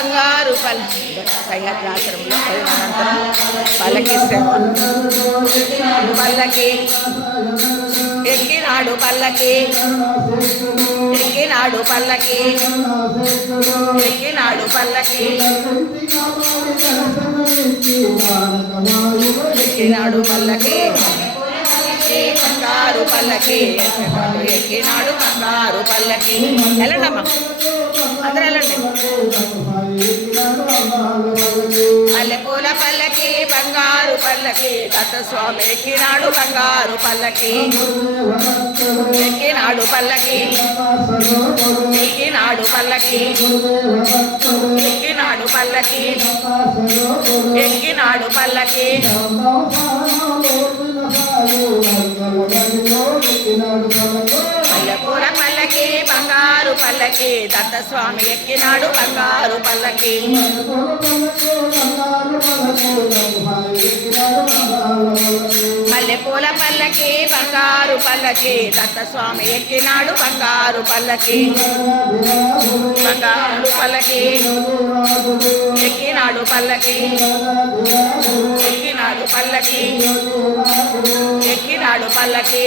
బంగారు సహ్యాద్రాశ్రమంలో అనంతరం పల్లకి సేవ. పల్లకి ఎక్కినాడు పల్లకి ఎక్కినాడు పల్లకి ఎక్కినాడు పల్లకి ఎక్కినాడు పల్లకి బంగారు పల్లకి ఎక్కినాడు బంగారు పల్లకి. వెళ్ళండమ్మా, అందరూ వెళ్ళండి. మల్లెపూల పల్లకి బంగారు పల్లకి దత్తస్వామి ఎక్కినాడు బంగారు పల్లకి ఎక్కినాడు పల్లకి ఎక్కినాడు పల్లకి ఎక్కినాడు పల్లకి ఎక్కినాడు పల్లకి మల్లెపూల పల్లకి బంగారు పల్లకి దత్తస్వామి ఎక్కినాడు బంగారు పల్లకి మల్లెపూల పల్లకి బంగారు పల్లకి దత్తస్వామి ఎక్కినాడు బంగారు పల్లకి బంగారు పల్లకి ఎక్కినాడు పల్లకి ఎక్కినాడు పల్లకి ఎక్కినాడు పల్లకి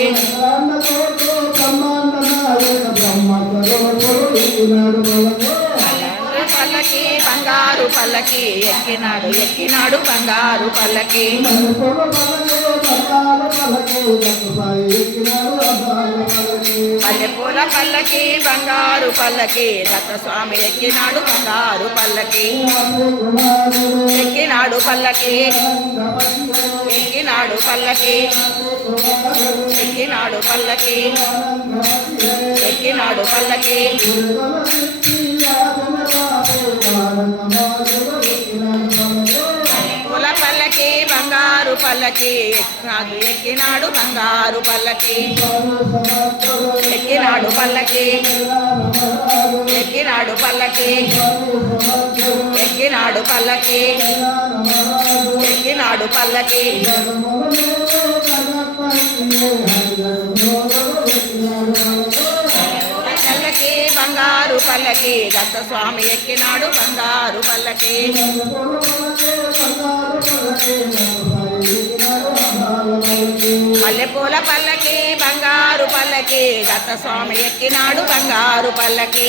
పల్లకి బంగారు పల్లకి ఎక్కినాడు ఎక్కినాడు బంగారు పల్లకి మల్లెపూల పల్లకి బంగారు పల్లకి దత్తస్వామి ఎక్కినాడు బంగారు పల్లకి ఎక్కినాడు పల్లకి ఎక్కినాడు పల్లకి ఎక్కినాడు పల్లకి ఎక్కినాడు పల్లకి పూల పల్లకి బంగారు పల్లకి ఎక్కినాడు బంగారు పల్లకి ఎక్కినాడు పల్లకి ఎక్కినాడు పల్లకి ఎక్కినాడు పల్లకి ఎక్కినాడు పల్లకి పల్లకి బంగారు పల్లకి దత్తస్వామి ఎక్కినాడు బంగారు పల్లకి మల్లెపూల పల్లకి బంగారు పల్లకి దత్తస్వామి ఎక్కినాడు బంగారు పల్లకి